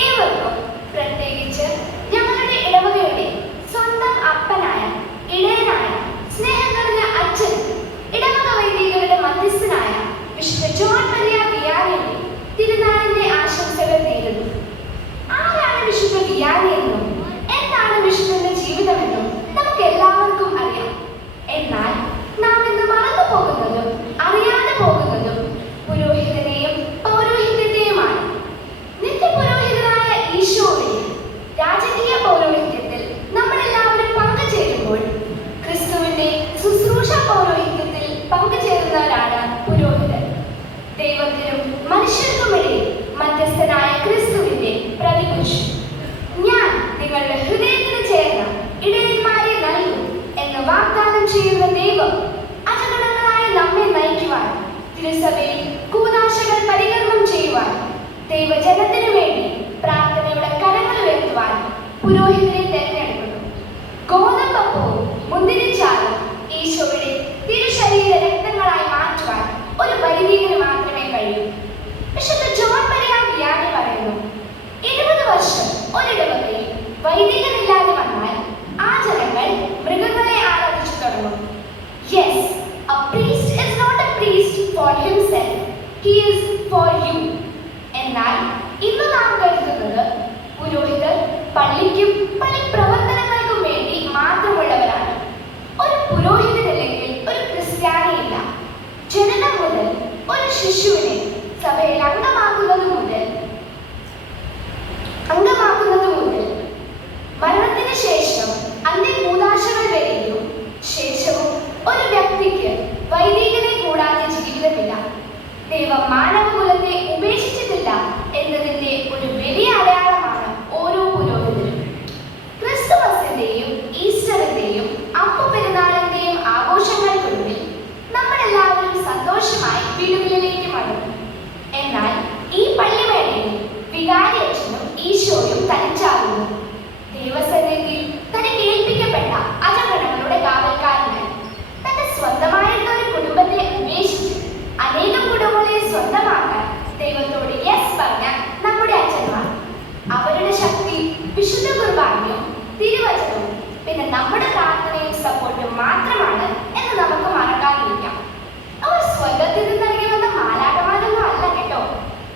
ഏവർക്കും, പ്രത്യേകിച്ച് ഞങ്ങളുടെ ഇടവകയുടെ സ്വന്തം അപ്പനായ, ഇടയനായ, സ്നേഹം നിറഞ്ഞ അച്ഛൻ, ഇടവക വൈദികരുടെ മധ്യസ്ഥനായ വിശുദ്ധ ജോൺ മരിയ വിയാനിയുടെ തിരുനാളിന്റെ ആശംസകൾ നേരുന്നു. ആരാണ് വിശുദ്ധ വിയാനി എന്നും എന്താണ് വിശുദ്ധന്റെ ജീവിതമെന്നും നമുക്ക് എല്ലാവർക്കും അറിയാം. എന്നാൽ നാം ഇന്ന് മറന്നു പോകുന്നതും അറിയാതെ പോകുന്നതും പുരോഹിതനെയും പൗരോഹിത്യത്തെയുമാണ്. നിത്യപുരോഹിതനായ ഈശോയുടെ രാജകീയ പൗരോഹിത്യത്തിൽ നമ്മളെല്ലാവരും പങ്കുചേരുമ്പോൾ ക്രിസ്തുവിന്റെ ശുശ്രൂഷ പൗരോഹിത്യത്തിൽ പങ്കുചേരുന്നവരാണ് പുരോഹിതർ. ദൈവത്തിനും മനുഷ്യർക്കുമിടയിൽ മധ്യസ്ഥനായ ക്രിസ്തുവിന്റെ പ്രതിപുരുഷൻ. ഞാൻ നിങ്ങളുടെ ഹൃദയത്തിന് ചേർന്ന ഇടയന്മാരെ നൽകും എന്ന് വാഗ്ദാനം ചെയ്യുന്ന ദൈവം അജഗണങ്ങളായ നമ്മെ നയിക്കുവാൻ, തിരുസഭയിൽ കൂദാശകൾ പരികർമ്മം ചെയ്യുവാൻ, ദൈവജനത്തിനു വേണ്ടി പ്രാർത്ഥനയുടെ കരങ്ങൾ ഉയർത്തുവാൻ പുരോഹിതരെ തെരഞ്ഞെടുക്കുന്നു. ഗോതമ്പപ്പവും മുന്തിരിച്ചാലും ഈശോയുടെ തിരുശരീര രക്തങ്ങളായി മാറ്റുവാൻ ഒരു വൈദികന് മാത്രമേ കഴിയൂ. വിശുദ്ധ ജോൺ മരിയ വിയാനി പറയുന്നു, 20 വർഷം ഒരിടവകയിൽ വൈദികനില്ലാതെ വന്നാൽ ആ ജനങ്ങൾ മൃഗങ്ങളെ ആരാധിച്ചു തുടങ്ങും. Yes, a priest is not a priest for himself, he is for you. എന്നാൽ ഇന്ന് നാം കരുതുന്നത് പുരോഹിതർ പള്ളിക്കും പള്ളി പ്രവർത്തനങ്ങൾക്കും വേണ്ടി മാത്രമുള്ളവരാണ്. ഒരു പുരോഹിതനില്ലെങ്കിൽ ഒരു ക്രിസ്ത്യാനിയില്ല. ജനനം മുതൽ ഒരു ശിശുവിനെ സഭയിൽ അംഗമാക്കുന്നത് മുതൽ മരണത്തിന് ശേഷം അന്ത്യകൂദാശകൾ വരെയും ശേഷവും ഒരു വ്യക്തിക്ക് വൈദികനെ കൂടാതെ ജീവിതമില്ല. ദൈവം മാനവകുലത്തെ ഉപേക്ഷിച്ചിട്ടില്ല എന്നതിന്റെ ഒരു വലിയ അടയാളമാണ് ഓരോ പുരോഹിതരും. ക്രിസ്തുമസിന്റെയും ഈസ്റ്ററിന്റെയും അപ്പപ്പെരുന്നാളിന്റെയും ആഘോഷങ്ങൾക്കൊടുവിൽ നമ്മളെല്ലാവരും സന്തോഷമായി വീടുകളിലേക്ക് മടങ്ങും. എന്നാൽ ഈ പള്ളിമേടയിൽ വികാരി അച്ഛനും ഈശോയും തനിച്ചാകുന്നു. ദൈവസന്നിധിയിൽ തനിക്ക് ഏൽപ്പിക്കപ്പെട്ട അജഗണങ്ങളുടെ കാവൽക്കാരനായി തന്റെ സ്വന്തമായിട്ടുള്ള ഒരു കുടുംബത്തെ ഉപേക്ഷിച്ച് അനേകം കുടുംബങ്ങളെ സ്വന്തമാക്കാൻ ദൈവത്തോട് യെസ് പറഞ്ഞ നമ്മുടെ അച്ഛന്മാർ. അവരുടെ ശക്തി വിശുദ്ധ കുർബാനയും തിരുവചനവും പിന്നെ നമ്മുടെ പ്രാർത്ഥനയും സപ്പോർട്ടും മാത്രമാണ് എന്ന് നമുക്ക് മറക്കാതിരിക്കാം. അവർ സ്വർഗത്തിൽ നിന്നിറങ്ങി വന്ന മാലാഖമാരൊന്നും അല്ല കേട്ടോ.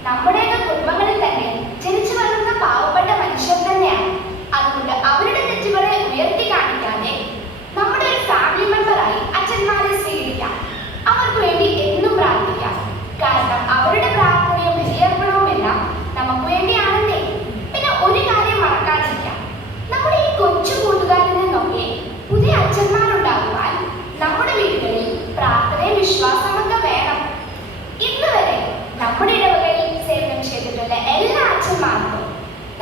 നമ്മുടെയൊക്കെ കുടുംബങ്ങളിൽ തന്നെ ജനിച്ചു വളർന്ന പാവപ്പെട്ട മനുഷ്യർ തന്നെയാണ്. അതുകൊണ്ട് അവരുടെ തെറ്റുകളെ ഉയർത്തി കാണിക്കാതെ നമ്മുടെ ഒരു ഫാമിലി മെമ്പറായി അച്ഛന്മാരെ സ്വീകരിക്കാം. അവർക്ക് വേണ്ടി എന്നും പ്രാർത്ഥിക്കാം. കാരണം അവരുടെ പ്രാർത്ഥനയും ബലിയർപ്പണവും എല്ലാം നമുക്ക് വേണ്ടിയാണെന്നേ. പിന്നെ ഒരു കാര്യം മറക്കാതിരിക്കാം, നമ്മുടെ ഈ കൊച്ചു കൂട്ടുകാരിൽ നിന്നൊക്കെ പുതിയ അച്ഛന്മാരുണ്ടാകുവാൻ നമ്മുടെ വീടുകളിൽ പ്രാർത്ഥനയും വിശ്വാസമൊക്കെ വേണം. ഇന്ന് വരെ നമ്മുടെ ഇടവകയിൽ സേവനം ചെയ്തിട്ടുള്ള എല്ലാ അച്ഛന്മാർക്കും,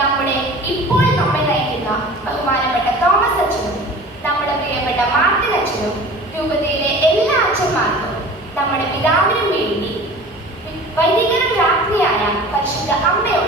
നമ്മുടെ ഇപ്പോൾ നമ്മെ നയിക്കുന്ന ബഹുമാനപ്പെട്ട തോമസ് അച്ഛനും നമ്മുടെ പ്രിയപ്പെട്ട മാർട്ടിൻ അച്ഛനും രൂപതയിലെ എല്ലാ അച്ഛന്മാർക്കും നമ്മുടെ പിതാവിനും വേണ്ടി വൈദികരും രാജ്ഞിയായ പരിശുദ്ധ അമ്മയോട്